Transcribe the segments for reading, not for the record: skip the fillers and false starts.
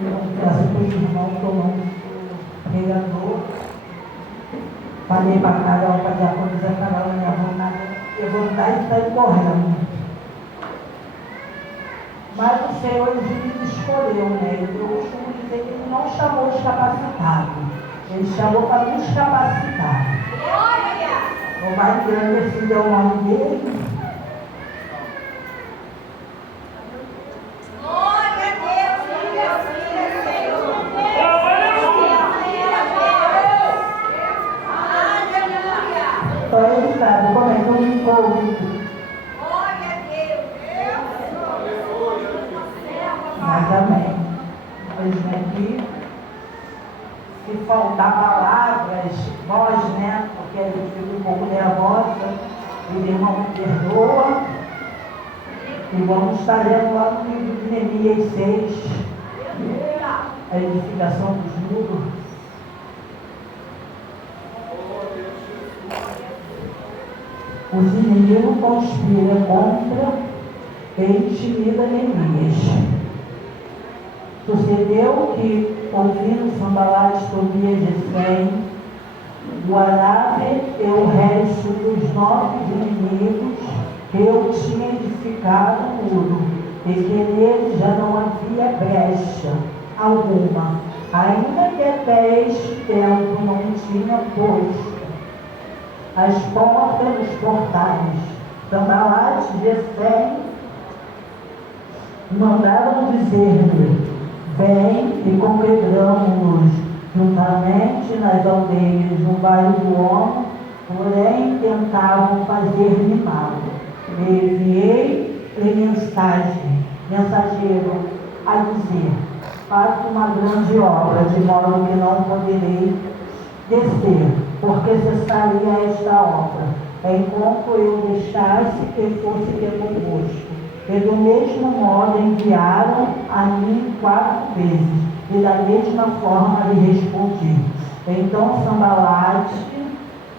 Eu peço para o irmão que eu não sou pregador. Falei para a Carol, para a diaconisa Carol, levantar e sair correndo. Mas o Senhor nos escolheu, né? Eu costumo dizer que Ele não chamou os capacitados. Ele chamou para nos capacitar. Não vai entender se deu o nome dele. Então ele sabe como é que eu me envolvo. Mas amém. Hoje aqui, se faltar palavras, nós, né? Porque a gente fica um pouco nervosa, o irmão me perdoa. E vamos estar lendo lá no livro de Neemias 6, a edificação dos muros. Os inimigos conspiram contra e intimida Neemias. Sucedeu que, ouvindo Sanbalate, Tobias e Gesem, o Arábia e o resto dos 9 inimigos que eu tinha edificado o muro, e que nele já não havia brecha alguma, ainda que a pés dentro não tinha posto as portas dos portais. Sanbalate e Gesem mandaram dizer-lhe: vem e congregamos-nos juntamente nas aldeias no Vale do Ono, porém tentavam fazer-me mal. Enviei-lhe mensageiro, a dizer: faço uma grande obra, de modo que não poderei descer, porque cessaria esta obra, enquanto eu deixasse que fosse ter convosco. E do mesmo modo enviaram a mim 4 vezes, e da mesma forma lhe respondi. Então Sanbalate,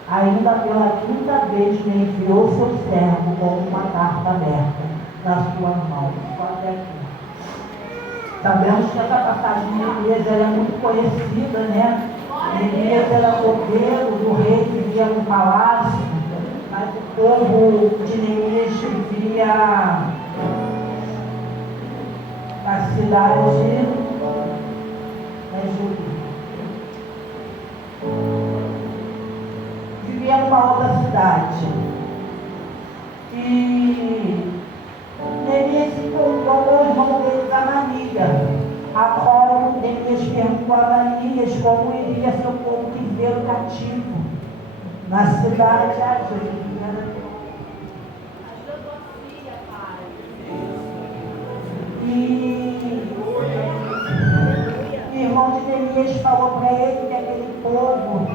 ainda pela 5ª vez, me enviou seu servo com uma carta aberta na sua mão. Até aqui. Sabemos que essa passagem de Neemias é muito conhecida, né? Neemias era copeiro do rei que vivia no palácio, mas o povo de Neemias vivia na cidade de Judá. Vivia numa outra cidade. E Neemias encontrou o irmão dele, Ananias. Agora Neemias perguntou a Ananias como iria seu povo que viveu cativo na cidade de E o irmão de Neemias falou para ele que aquele povo,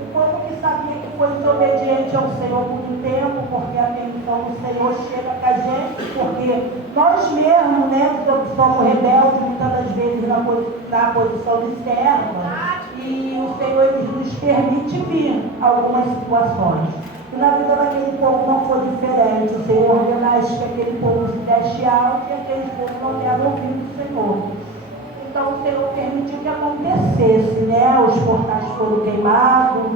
o povo que sabia que foi desobediente ao Senhor por um tempo, porque a atenção do Senhor chega com a gente, porque nós mesmos, né, somos rebeldes muitas das vezes na posição de serva, e o Senhor nos permite vir algumas situações. E na vida daquele povo não foi diferente. O Senhor ordenaste que aquele povo se deste alto e aquele povo não deve ouvir o Senhor. Então o Senhor permitiu que acontecesse, né? Os portais foram queimados,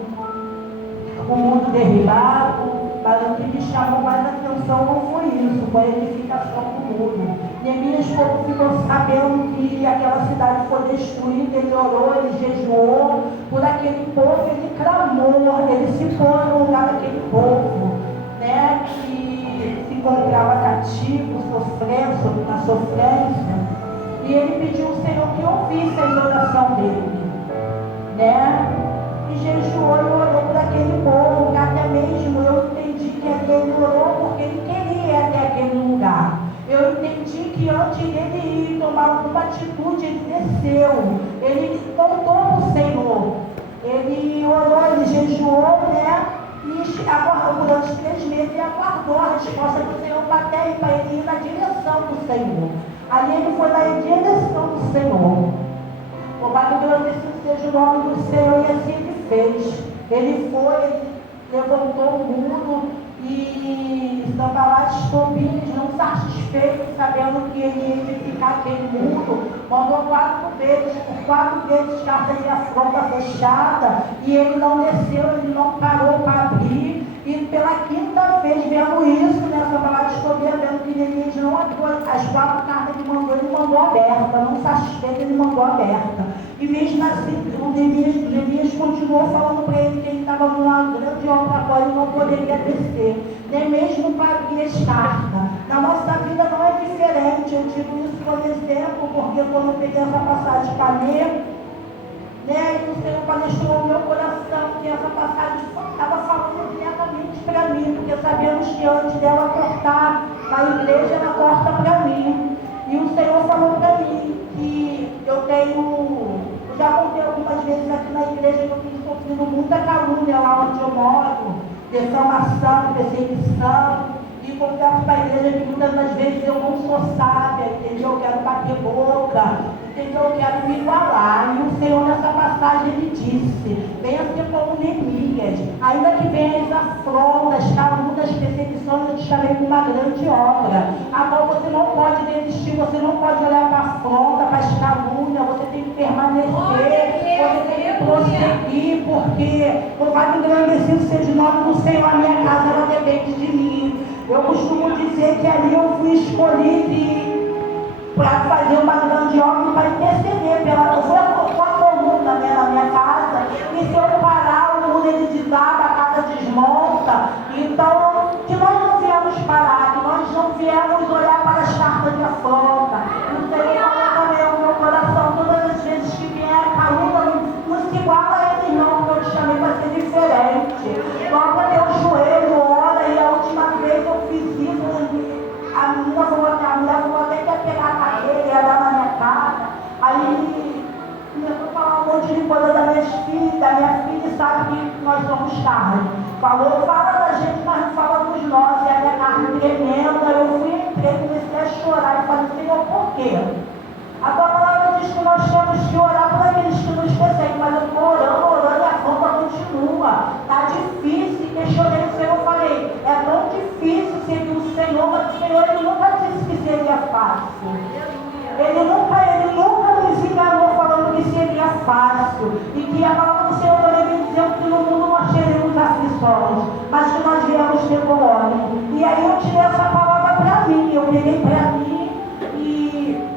o mundo derribado, mas o que me chamou mais a atenção não foi isso, foi a edificação do muro. Neemias ficou sabendo que aquela cidade foi destruída, ele orou, ele jejuou por aquele povo, ele clamou, ele se pôs no lugar daquele povo, né, que se encontrava cativo, sofrendo, na sofrência, e ele pediu ao Senhor que ouvisse a oração dele, né, e jejuou e orou por aquele povo, que até mesmo eu entendi que ele orou porque ele queria ir até aquele lugar. Eu entendi que antes dele ir tomar alguma atitude, ele desceu, ele voltou para o Senhor, ele orou, ele jejuou, né? E aguardou durante 3 meses e aguardou a resposta do Senhor para ele ir na direção do Senhor. Ali ele foi na direção do Senhor. Louvado seja o nome do Senhor, e assim ele fez. Ele foi, ele levantou o muro, e Sanbalate e Tobias, não satisfeitos, sabendo que ele ia edificar aquele muro, mandou 4 vezes, por 4 vezes carta de afronta fechada, e ele não desceu, ele não parou para abrir. E pela 5ª vez, vendo isso, nessa palavra, estou vendo que Neemias não abriu as 4 cartas que ele mandou aberta, não satisfeito, ele mandou aberta. E mesmo assim, o Neemias continuou falando para ele que ele estava numa grande obra agora e não poderia descer, nem mesmo para abrir as cartas. Na nossa vida não é diferente, eu digo isso como exemplo, porque quando eu peguei essa passagem para ler, e o Senhor palestrou no meu coração que essa passagem estava falando diretamente para mim, porque sabemos que antes dela cortar na igreja, ela corta para mim. E o Senhor falou para mim que eu já contei algumas vezes aqui na igreja que eu tenho sofrido muita calúnia lá onde eu moro, defamação, perseguição. E confesso para a igreja que muitas das vezes eu não sou sábia, entendeu? Eu quero bater boca, entendeu? Eu quero me igualar. E o Senhor nessa passagem ele disse: venha ser como Neemias, ainda que venham as afrontas, calúnias, perseguições, eu te chamei com uma grande obra. Agora você não pode desistir, você não pode olhar para a afronta, para as calúnias, você tem que permanecer, você tem que prosseguir, porque louvado e engrandecido seja o nome do Senhor, a minha casa ela depende de mim. Eu costumo dizer que ali eu fui escolhido para fazer uma grande obra, para interceder pela. Eu fui a coluna na minha casa, e se eu parar, o mundo ele desaba, a casa desmonta. Então, que nós não viemos parar, que nós não viemos olhar para as cartas de afronta. O Senhor falou também ao meu coração, todas as vezes que vier a calúnia, não se iguala a ele não, porque eu te chamei para ser diferente. Dobra teu joelho, ora, e a última vez eu fiz isso, a mulher falou até que ia pegar a cadeira, ia dar na minha cara. Aí começou a falar um monte de coisa da minha filha, sabe que nós somos carne. Fala da gente, mas não fala dos nós, e a minha carne tremenda. Eu entrei, comecei a chorar e falei: Senhor, por quê? A tua palavra diz que nós temos que orar por aqueles que nos perseguem, mas eu estou orando, e a afronta continua. Está difícil, questionei o Senhor, falei: é tão difícil seguir o Senhor, mas o Senhor ele nunca disse que seria fácil. Ele nunca nos enganou falando que seria fácil. E que a palavra do Senhor também vem dizendo que no mundo nós teremos aflições, mas que nós viemos ter colônia. E aí eu tirei essa palavra para mim, eu peguei para mim e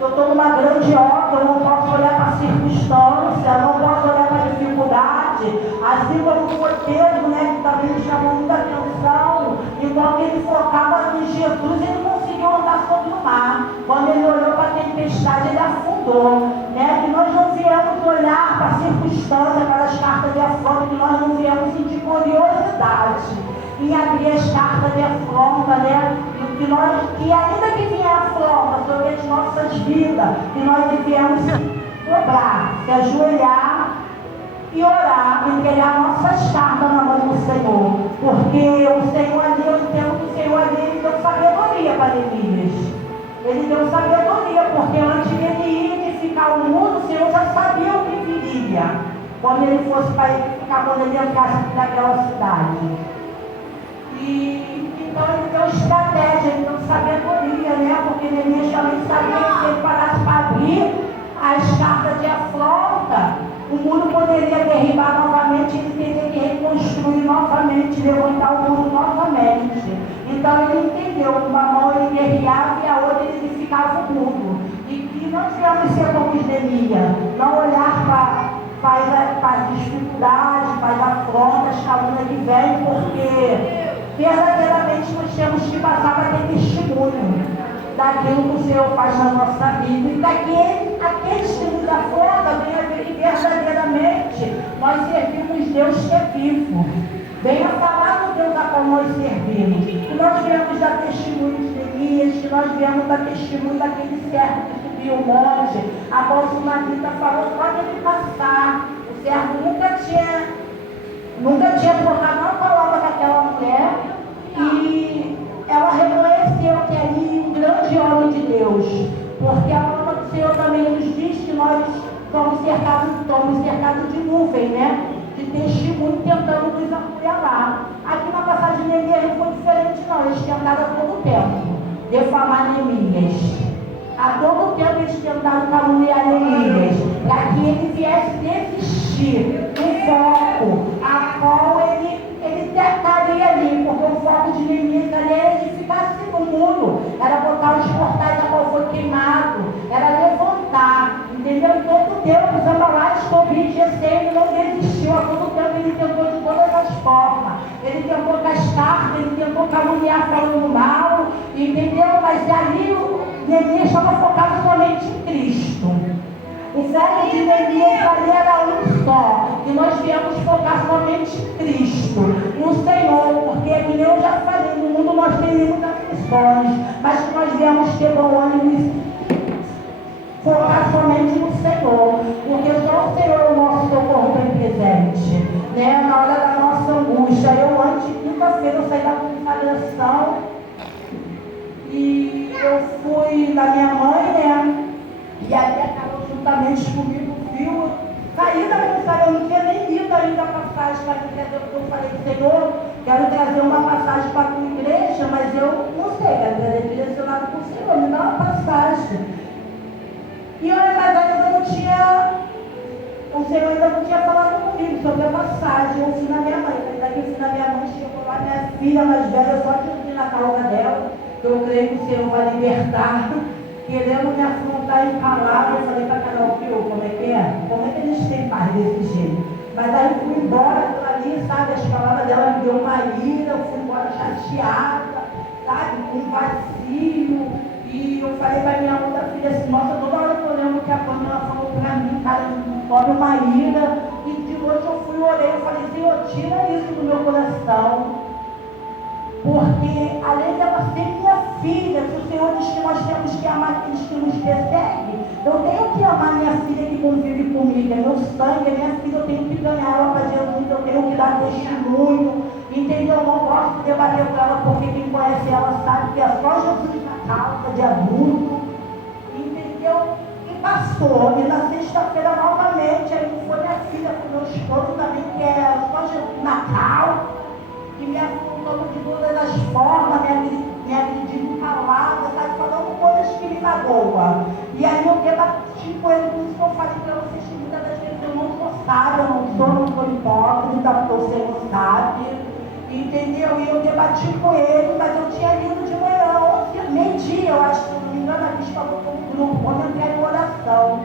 eu estou numa grande obra, eu não posso olhar para a circunstância, não posso olhar para a dificuldade, assim como foi Pedro, que também me chamou muita atenção. Enquanto ele focava em Jesus, ele conseguiu andar sobre o mar. Quando ele olhou para a tempestade, ele afundou. Que nós não viemos olhar para a circunstância, para as cartas de afronta, que nós não viemos sentir curiosidade em abrir as cartas de afronta, que ainda que vier afronta sobre as nossas vidas, que nós devemos dobrar, se ajoelhar e orar, e entregar nossas cartas na mão do Senhor, porque o Senhor ali, eu entendo que o Senhor ali, ele deu sabedoria para Neemias. Ele deu sabedoria, porque antes de ele ir edificar o mundo, o Senhor já sabia o que viria, quando ele fosse para edificar, quando ele entrasse naquela cidade. Então ele deu estratégia, ele deu sabedoria, porque Neemias também sabia que se ele parasse para abrir as cartas de afronta, o muro poderia derribar novamente, ele teria que reconstruir novamente, levantar o muro novamente. Então ele entendeu que uma mão ele guerreava e a outra ele edificava o muro. E que nós devemos ser como Neemias, não olhar para as dificuldades, para as afrontas, as calúnias que vem, porque verdadeiramente nós temos que passar para ter testemunho daquilo que o Senhor faz na nossa vida, e aqueles que nos afrontam venham ver que verdadeiramente nós servimos Deus que é vivo. Venha falar do Deus a qual nós servimos, que nós viemos dar testemunho de Neemias, que nós viemos dar testemunho daquele servo que subiu o monte, a qual o Sunamita falou: pode ele passar. O servo nunca tinha trocado uma palavra com aquela mulher, e ela reconheceu que ali um grande homem de Deus, porque a palavra do Senhor também nos diz que nós estamos cercados de nuvem, de testemunho tentando nos apoiar. Aqui na passagem de Neemias não foi diferente não, eles tentaram a todo tempo defamar Neemias. A todo tempo eles tentaram tentado caluniar Elias, para que ele viesse desistir do foco, a qual ele estaria ali, porque o foco de Neemias ali era edificar-se no muro, era botar os portais a qual foi queimado, era levantar, entendeu? Em todo tempo, os Amaleques, Covid, Gesem, não desistiu, a todo tempo ele tentou de todas as formas, ele tentou cascar, ele tentou caluniar falando mal, entendeu? Mas ali o Neemias estava focado somente em Cristo. O foco de Neemias ali era um só, e nós viemos focar somente em Cristo, no Senhor, porque como eu já falei, no mundo nós teremos aflições, mas que nós viemos ter bom ânimo e focar somente no Senhor, porque só o Senhor é o nosso socorro bem presente, né? Na hora da nossa angústia. Eu antes, quinta-feira, eu saí da consagração e eu fui na minha mãe, né? E ali acabou juntamente comigo, viu? Saí da consagração, eu não tinha nem lido ainda a passagem para a igreja, porque eu falei, Senhor, quero trazer uma passagem para a tua igreja, mas eu não sei, quero trazer direcionado para o Senhor, me dá uma passagem. E olha, mas ainda não tinha, o Senhor ainda não tinha falado comigo sobre a passagem. Eu fui na minha mãe, daqui eu fui na minha mãe, chegou lá, minha filha mais velha, só que eu fui na calma dela, eu creio que o Senhor vai libertar, querendo me afrontar em palavras. Eu falei para Carol, viu, como é que é? Como é que eles têm paz desse jeito? Mas aí eu fui embora ali, sabe, as palavras dela me deu uma ira, eu fui embora chateada, sabe, com um vazio. E eu falei para minha outra filha assim, nossa, toda hora que eu lembro que a Pamela falou para mim, cara, sobe uma ira. E de noite eu fui, orei, eu falei, Senhor, tira isso do meu coração. Porque além dela ser minha filha, se o Senhor diz que nós temos que amar aqueles que nos perseguem, eu tenho que amar minha filha que convive comigo, é meu sangue, é minha filha, eu tenho que ganhar ela para Jesus, eu tenho que dar testemunho, entendeu? Eu não gosto de debater com ela, porque quem conhece ela sabe que é só Jesus na causa de adulto, entendeu? E passou, e na sexta-feira novamente, aí não foi minha filha, foi meu esposo também, que é só Jesus na causa, que me afrontou de todas as formas, me agredindo calada, sabe, falando coisas que me magoam. E aí eu debati com ele, por isso que eu falei para vocês que muitas das vezes eu não sou sábia, eu não sou hipócrita, porque o Senhor sabe, entendeu? E eu debati com ele, mas eu tinha lido de manhã, meio-dia, eu acho, se não me engano, a bispa botou um grupo, quando eu entrei em oração.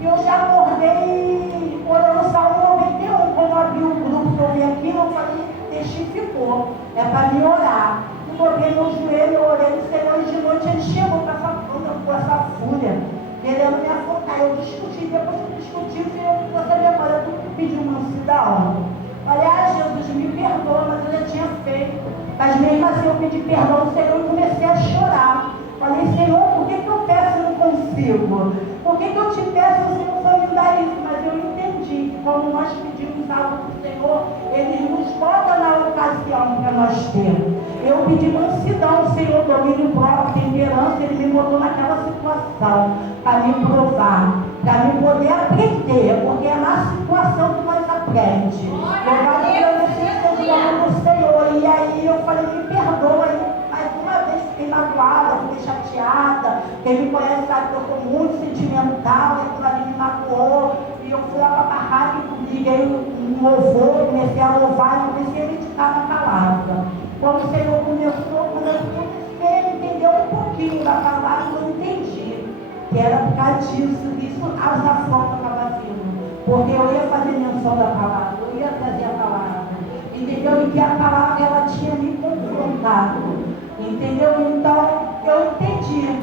E eu já acordei orando Salmo 91, quando eu abri o grupo que eu vi aqui, eu falei, testificou, é para me orar. Eu dobrei meu joelho, eu orei no Senhor, e de noite ele chegou com essa fúria, querendo me afrontar. Eu discuti, depois que eu discuti, o Senhor me trouxe a memória, tudo que pediu mansidão. Falei, Jesus, me perdoa, mas eu já tinha feito. Mas mesmo assim eu pedi perdão ao Senhor e comecei a chorar. Falei, Senhor, por que eu peço e não consigo? Por que eu te peço e você não foi me dar isso? Mas eu entendi que quando nós pedimos algo do Senhor, Ele nos bota na ocasião para nós termos. Eu pedi mansidão, Senhor, domínio próprio, temperança, Ele me botou naquela situação para me provar, para me poder aprender, porque é na situação que nós aprendemos. Louvado seja o nome do Senhor. E aí eu falei, me perdoa. Mais uma vez fiquei magoada, fiquei chateada. Quem me conhece sabe que eu sou muito sentimental, e aquilo ali me magoou. E eu fui lá para a barraca e liguei um louvor, comecei a louvar e comecei a meditar na palavra. Quando o Senhor começou, quando eu comecei a entender um pouquinho da palavra, eu entendi que era por causa disso, isso as afrontas estavam vindo. Porque eu ia fazer menção da palavra, eu ia trazer a palavra. Entendeu? E que a palavra ela tinha me confrontado. Entendeu? Então eu entendi